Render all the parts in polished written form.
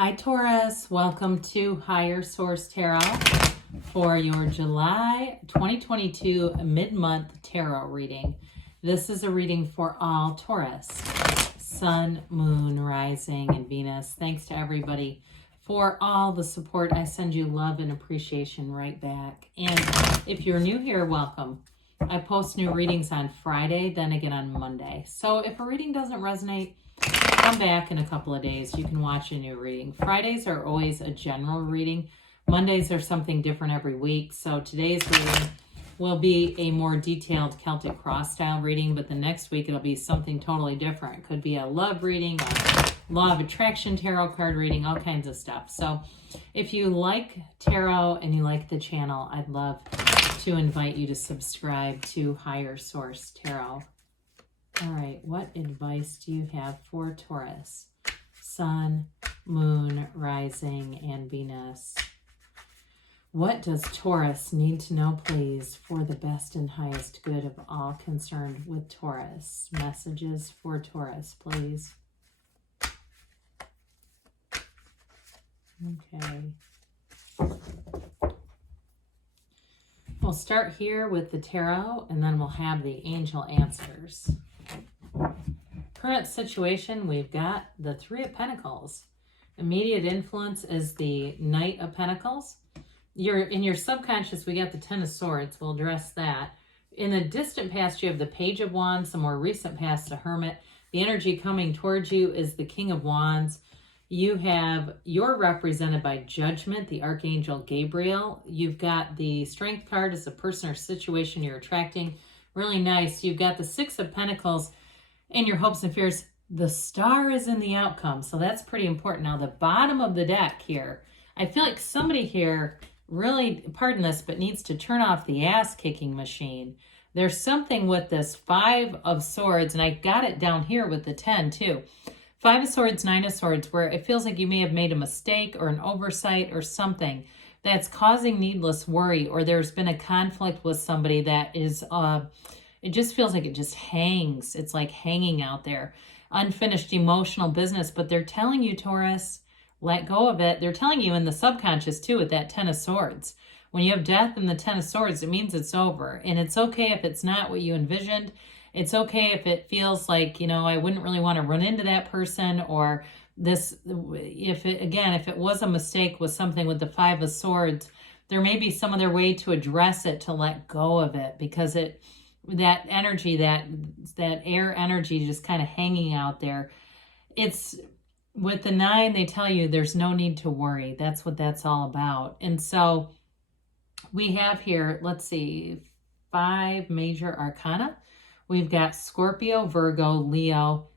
Hi Taurus, welcome to Higher Source Tarot for your July 2022 mid-month tarot reading. This is a reading for all Taurus, Sun, Moon, Rising, and Venus. Thanks to everybody for all the support. I send you love and appreciation right back. And if you're new here, welcome. I post new readings on Friday, then again on Monday. So if a reading doesn't resonate, come back in a couple of days. You can watch a new reading. Fridays are always a general reading. Mondays are something different every week. So today's reading will be a more detailed Celtic cross style reading, but the next week it'll be something totally different. It could be a love reading, a law of attraction tarot card reading, all kinds of stuff. So if you like tarot and you like the channel, I'd love to invite you to subscribe to Higher Source Tarot. All right, what advice do you have for Taurus? Sun, Moon, Rising, and Venus. What does Taurus need to know, please, for the best and highest good of all concerned with Taurus? Messages for Taurus, please. Okay. We'll start here with the tarot, and then we'll have the angel answers. Current situation, we've got the Three of Pentacles. Immediate influence is the Knight of Pentacles. In your subconscious, we got the Ten of Swords. We'll address that. In the distant past, you have the Page of Wands. The more recent past, the Hermit. The energy coming towards you is the King of Wands. You're represented by Judgment, the Archangel Gabriel. You've got the Strength card as a person or situation you're attracting. Really nice. You've got the Six of Pentacles in your hopes and fears. The Star is in the outcome, so that's pretty important. Now, the bottom of the deck here, I feel like somebody here really, pardon this, but needs to turn off the ass-kicking machine. There's something with this Five of Swords, and I got it down here with the 10 too. Five of Swords, Nine of Swords, where it feels like you may have made a mistake or an oversight or something that's causing needless worry, or there's been a conflict with somebody that is, it just feels like it just hangs. It's like hanging out there. Unfinished emotional business, but they're telling you, Taurus, let go of it. They're telling you in the subconscious too with that Ten of Swords. When you have death and the Ten of Swords, it means it's over. And it's okay if it's not what you envisioned. It's okay if it feels like, I wouldn't really want to run into that person, or this, if it was a mistake with something with the Five of Swords, there may be some other way to address it, to let go of it, because that energy, that air energy just kind of hanging out there. It's with the 9, they tell you there's no need to worry. That's what that's all about. And so we have here, let's see, 5 major arcana. We've got Scorpio, Virgo, Leo,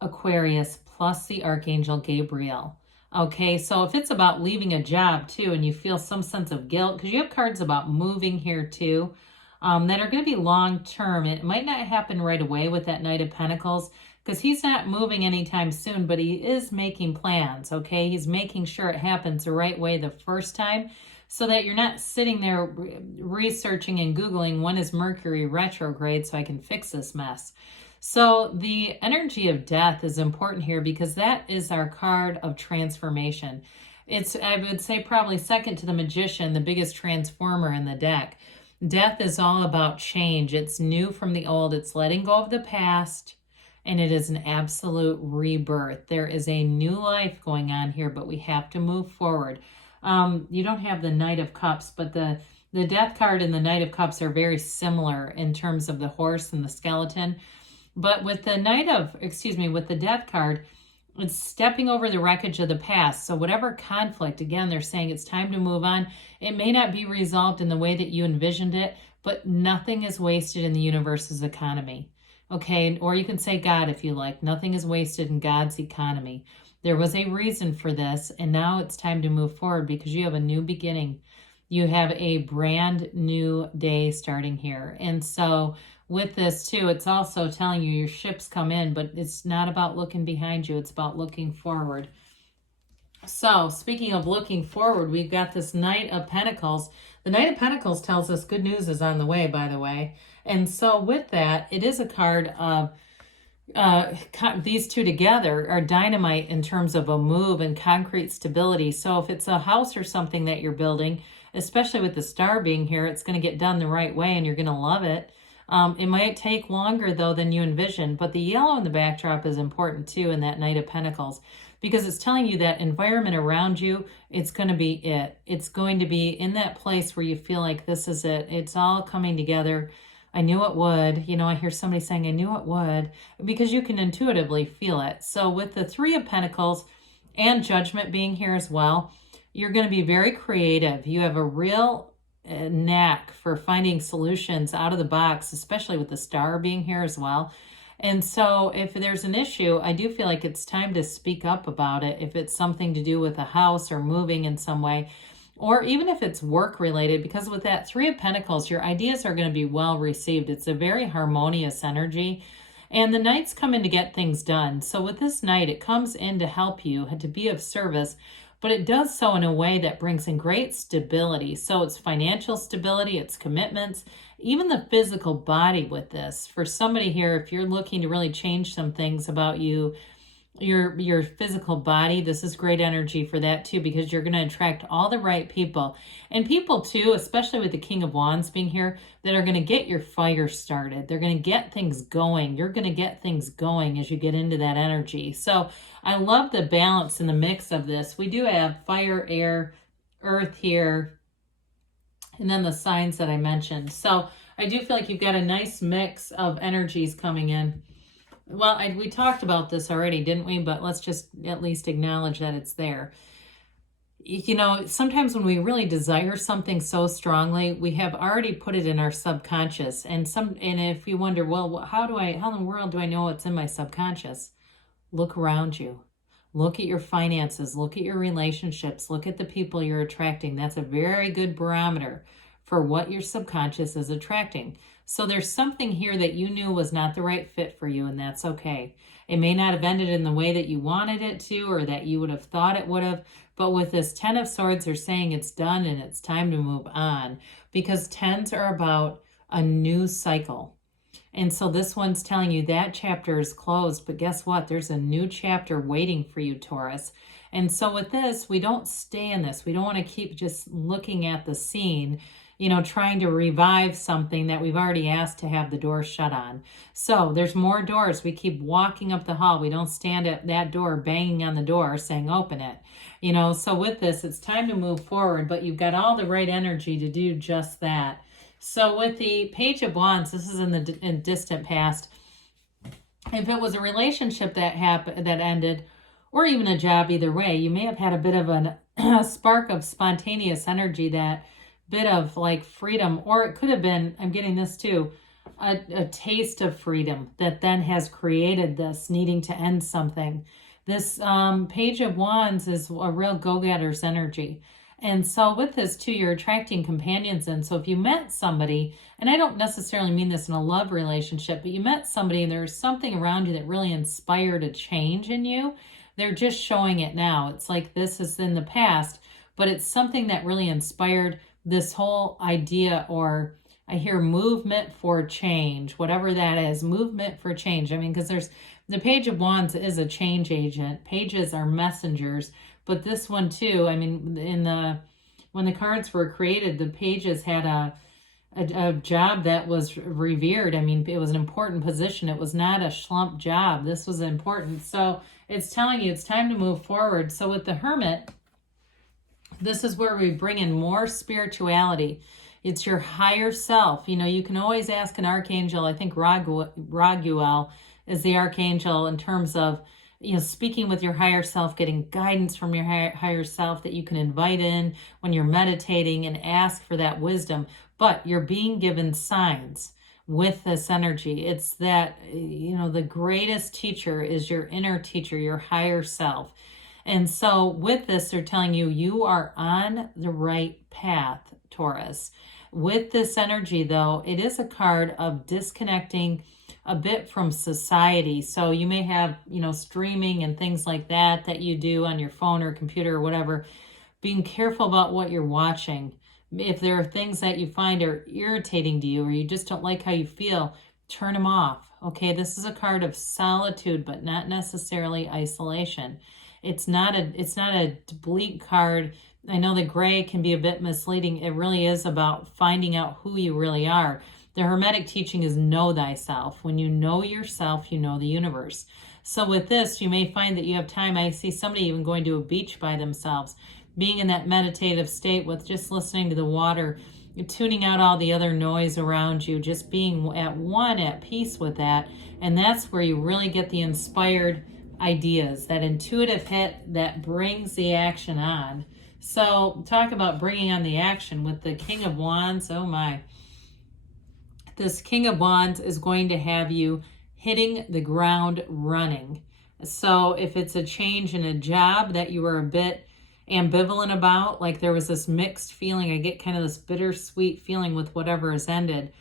Aquarius, plus the Archangel Gabriel. Okay, so if it's about leaving a job too, and you feel some sense of guilt, because you have cards about moving here too, that are going to be long-term. It might not happen right away with that Knight of Pentacles, because he's not moving anytime soon, but he is making plans, okay? He's making sure it happens the right way the first time, so that you're not sitting there researching and Googling, when is Mercury retrograde so I can fix this mess. So the energy of death is important here, because that is our card of transformation. It's, I would say, probably second to the Magician, the biggest transformer in the deck. Death is all about change. It's new from the old. It's letting go of the past, and it is an absolute rebirth. There is a new life going on here, but we have to move forward. You don't have the Knight of Cups, but the Death card and the Knight of Cups are very similar in terms of the horse and the skeleton. But with the with the Death card, it's stepping over the wreckage of the past. So whatever conflict, again, they're saying it's time to move on. It may not be resolved in the way that you envisioned it, but nothing is wasted in the universe's economy. Okay, or you can say God if you like. Nothing is wasted in God's economy. There was a reason for this, and now it's time to move forward, because you have a new beginning. You have a brand new day starting here. And so with this too, it's also telling you your ships come in, but it's not about looking behind you. It's about looking forward. So speaking of looking forward, we've got this Knight of Pentacles. The Knight of Pentacles tells us good news is on the way, by the way. And so with that, it is a card of these two together are dynamite in terms of a move and concrete stability. So if it's a house or something that you're building, especially with the star being here, it's going to get done the right way and you're going to love it. It might take longer though than you envisioned, but the yellow in the backdrop is important too in that Knight of Pentacles, because it's telling you that environment around you, it's going to be it. It's going to be in that place where you feel like this is it. It's all coming together. I knew it would. You know, I hear somebody saying, I knew it would, because you can intuitively feel it. So with the Three of Pentacles and Judgment being here as well, you're going to be very creative. You have a real knack for finding solutions out of the box, especially with the star being here as well. And so if there's an issue, I do feel like it's time to speak up about it. If it's something to do with a house or moving in some way, or even if it's work related, because with that Three of Pentacles, your ideas are going to be well received. It's a very harmonious energy. And the Knights come in to get things done. So with this Knight, it comes in to help you, to be of service, but it does so in a way that brings in great stability. So it's financial stability, it's commitments, even the physical body with this. For somebody here, if you're looking to really change some things about you, your physical body, this is great energy for that too, because you're going to attract all the right people, and people too, especially with the King of Wands being here, that are going to get your fire started. They're going to get things going. You're going to get things going as you get into that energy. So I love the balance and the mix of this. We do have fire, air, earth here, and then the signs that I mentioned. So I do feel like you've got a nice mix of energies coming in. Well, we talked about this already, didn't we? But let's just at least acknowledge that it's there. You know, sometimes when we really desire something so strongly, we have already put it in our subconscious. And if you wonder, well, how in the world do I know what's in my subconscious? Look around you. Look at your finances. Look at your relationships. Look at the people you're attracting. That's a very good barometer for what your subconscious is attracting. So there's something here that you knew was not the right fit for you, and that's okay. It may not have ended in the way that you wanted it to, or that you would have thought it would have, but with this Ten of Swords, they're saying it's done and it's time to move on, because tens are about a new cycle. And so this one's telling you that chapter is closed, but guess what? There's a new chapter waiting for you, Taurus. And so with this, we don't stay in this. We don't want to keep just looking at the scene, you know, trying to revive something that we've already asked to have the door shut on. So there's more doors. We keep walking up the hall. We don't stand at that door banging on the door saying, open it. You know, so with this, it's time to move forward, but you've got all the right energy to do just that. So with the Page of Wands, this is in the distant past. If it was a relationship that ended, or even a job, either way, you may have had a bit of a spark of spontaneous energy, that bit of like freedom, or it could have been, I'm getting this too, a taste of freedom that then has created this needing to end something. This Page of Wands is a real go-getter's energy. And so with this too, you're attracting companions in. So if you met somebody, and I don't necessarily mean this in a love relationship, but you met somebody and there's something around you that really inspired a change in you, they're just showing it now. It's like this is in the past, but it's something that really inspired this whole idea, or I hear movement for change, whatever that is, movement for change. I mean, because there's the Page of Wands is a change agent. Pages are messengers. But this one too, I mean, when the cards were created, the pages had a job that was revered. I mean, it was an important position. It was not a schlump job. This was important. So it's telling you it's time to move forward. So with the Hermit, this is where we bring in more spirituality. It's your higher self. You know, you can always ask an archangel. I think Raguel is the archangel in terms of, you know, speaking with your higher self, getting guidance from your higher self that you can invite in when you're meditating and ask for that wisdom. But you're being given signs with this energy. It's that, you know, the greatest teacher is your inner teacher, your higher self. And so with this, they're telling you, you are on the right path, Taurus. With this energy, though, it is a card of disconnecting a bit from society. So you may have, you know, streaming and things like that you do on your phone or computer or whatever. Being careful about what you're watching. If there are things that you find are irritating to you, or you just don't like how you feel, turn them off. Okay, this is a card of solitude, but not necessarily isolation. It's not a bleak card. I know the gray can be a bit misleading. It really is about finding out who you really are. The Hermetic teaching is know thyself. When you know yourself, you know the universe. So with this, you may find that you have time. I see somebody even going to a beach by themselves, being in that meditative state with just listening to the water, tuning out all the other noise around you, just being at peace with that. And that's where you really get the inspired ideas, that intuitive hit that brings the action on. So talk about bringing on the action with the King of Wands. Oh my. This King of Wands is going to have you hitting the ground running. So if it's a change in a job that you were a bit ambivalent about, like there was this mixed feeling, I get kind of this bittersweet feeling with whatever has ended.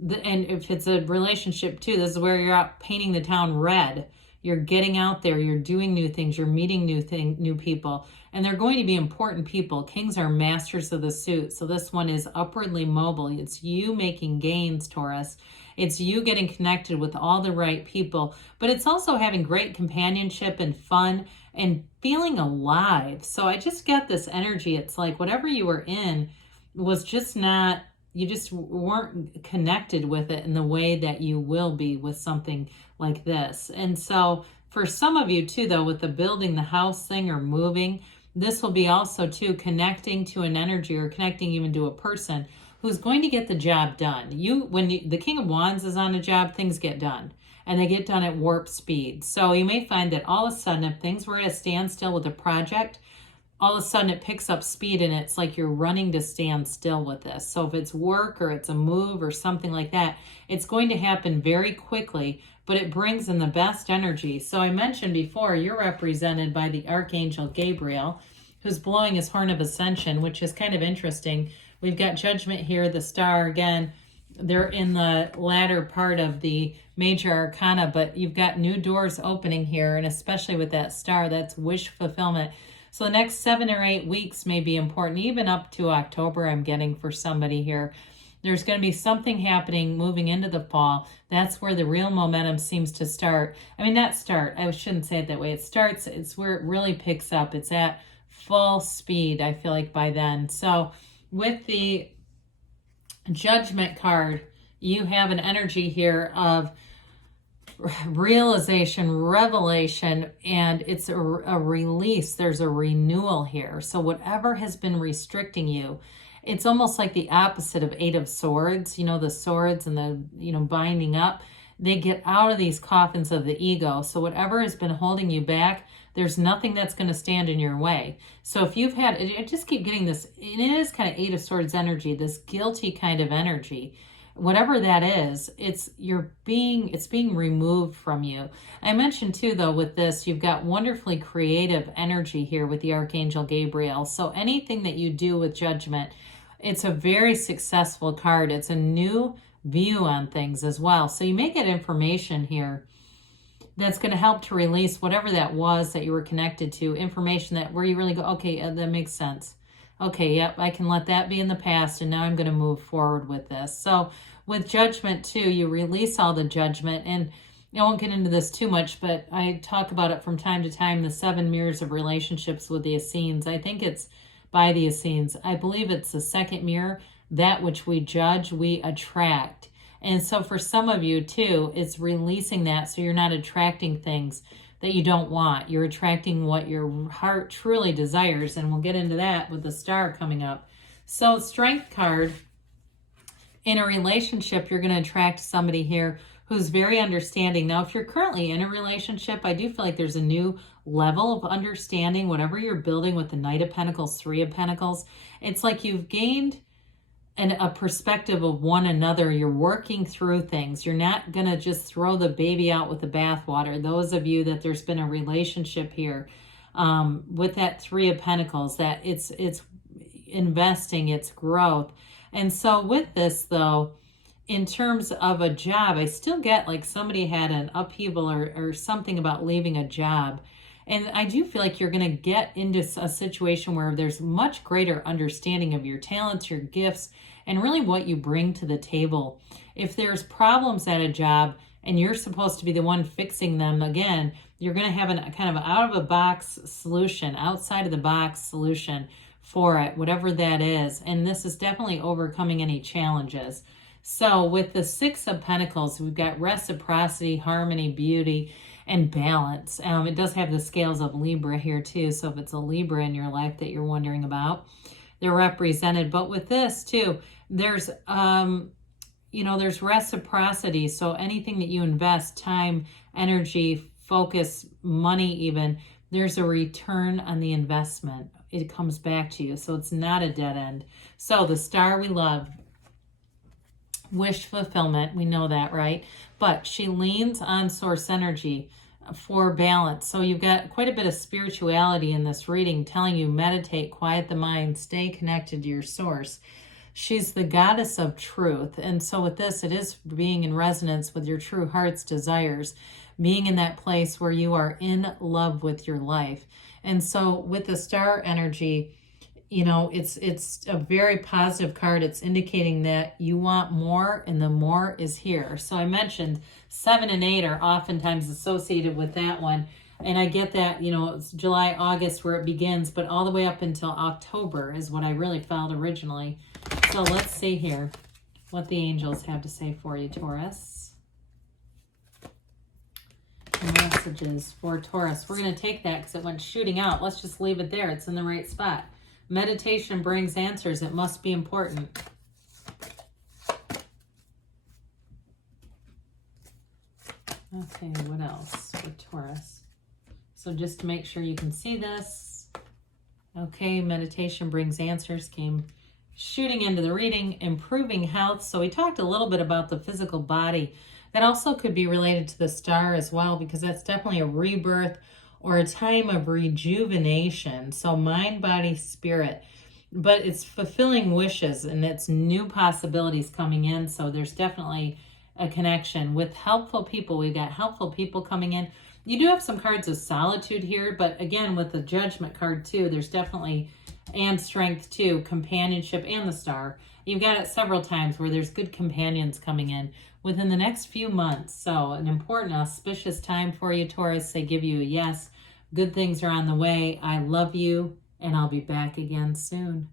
And if it's a relationship too, this is where you're out painting the town red. You're getting out there, you're doing new things, you're meeting new people, and they're going to be important people. Kings are masters of the suit, so this one is upwardly mobile. It's you making gains, Taurus. It's you getting connected with all the right people, but it's also having great companionship and fun and feeling alive. So I just get this energy. It's like whatever you were in was just not, you just weren't connected with it in the way that you will be with something like this. And so for some of you too, though, with the building the house thing or moving, this will be also too connecting to an energy or connecting even to a person who's going to get the job done. The King of Wands is on a job, things get done. And they get done at warp speed. So you may find that all of a sudden, if things were at a standstill with a project, all of a sudden it picks up speed and it's like you're running to stand still with this. So if it's work or it's a move or something like that, it's going to happen very quickly, but it brings in the best energy. So I mentioned before, you're represented by the Archangel Gabriel, who's blowing his horn of ascension, which is kind of interesting. We've got Judgment here, the star again. They're in the latter part of the major arcana, but you've got new doors opening here, and especially with that star, that's wish fulfillment. So the next 7 or 8 weeks may be important, even up to October, I'm getting for somebody here. There's going to be something happening moving into the fall. That's where the real momentum seems to start. I mean, not start. I shouldn't say it that way. It starts, it's where it really picks up. It's at full speed, I feel like, by then. So with the Judgment card, you have an energy here of realization, revelation, and it's a release. There's a renewal here. So whatever has been restricting you, it's almost like the opposite of Eight of Swords. You know, the swords and the, binding up, they get out of these coffins of the ego. So whatever has been holding you back, there's nothing that's going to stand in your way. So if you've had, I just keep getting this, and it is kind of Eight of Swords energy, this guilty kind of energy. Whatever that is, it's being removed from you. I mentioned too, though, with this, you've got wonderfully creative energy here with the Archangel Gabriel. So anything that you do with Judgment, it's a very successful card. It's a new view on things as well. So you may get information here that's going to help to release whatever that was that you were connected to, information that where you really go, okay, that makes sense. Okay, yep, I can let that be in the past, and now I'm going to move forward with this. So with Judgment too, you release all the judgment, and I won't get into this too much, but I talk about it from time to time, the 7 mirrors of relationships with the Essenes. I think it's by the Essenes. I believe it's the second mirror, that which we judge, we attract. And so for some of you too, it's releasing that so you're not attracting things that you don't want. You're attracting what your heart truly desires, and we'll get into that with the star coming up. So Strength card, in a relationship, you're going to attract somebody here who's very understanding. Now, if you're currently in a relationship, I do feel like there's a new level of understanding, whatever you're building with the Knight of Pentacles, Three of Pentacles. It's like you've gained a perspective of one another. You're working through things. You're not going to just throw the baby out with the bathwater. Those of you that there's been a relationship here with that Three of Pentacles, that it's investing, it's growth. And so with this, though, in terms of a job, I still get like somebody had an upheaval or something about leaving a job. And I do feel like you're going to get into a situation where there's much greater understanding of your talents, your gifts, and really what you bring to the table. If there's problems at a job, and you're supposed to be the one fixing them. Again, you're going to have a kind of out of a box solution, outside of the box solution for it, whatever that is. And this is definitely overcoming any challenges. So with the Six of Pentacles, we've got reciprocity, harmony, beauty, and balance. It does have the scales of Libra here too. So if it's a Libra in your life that you're wondering about, they're represented. But with this too, there's, there's reciprocity. So anything that you invest, time, energy, focus, money even, there's a return on the investment. It comes back to you. So it's not a dead end. So the star we love, wish fulfillment, we know that, right? But she leans on source energy for balance. So you've got quite a bit of spirituality in this reading, telling you meditate, quiet the mind, stay connected to your source. She's the goddess of truth. And so with this, it is being in resonance with your true heart's desires, being in that place where you are in love with your life. And so with the star energy, it's a very positive card. It's indicating that you want more, and the more is here. So I mentioned 7 and 8 are oftentimes associated with that one. And I get that, it's July, August where it begins, but all the way up until October is what I really felt originally. So let's see here what the angels have to say for you, Taurus. Messages for Taurus. We're going to take that because it went shooting out. Let's just leave it there. It's in the right spot. Meditation brings answers. It must be important. Okay, what else for Taurus? So just to make sure you can see this. Okay, meditation brings answers. Came shooting into the reading. Improving health. So we talked a little bit about the physical body. That also could be related to the star as well, because that's definitely a rebirth or a time of rejuvenation. So mind, body, spirit. But it's fulfilling wishes, and it's new possibilities coming in. So there's definitely a connection with helpful people. We've got helpful people coming in. You do have some cards of solitude here, but again, with the Judgment card too, there's definitely, and strength too, companionship and the star. You've got it several times where there's good companions coming in within the next few months. So an important, auspicious time for you, Taurus. They give you a yes. Good things are on the way. I love you, and I'll be back again soon.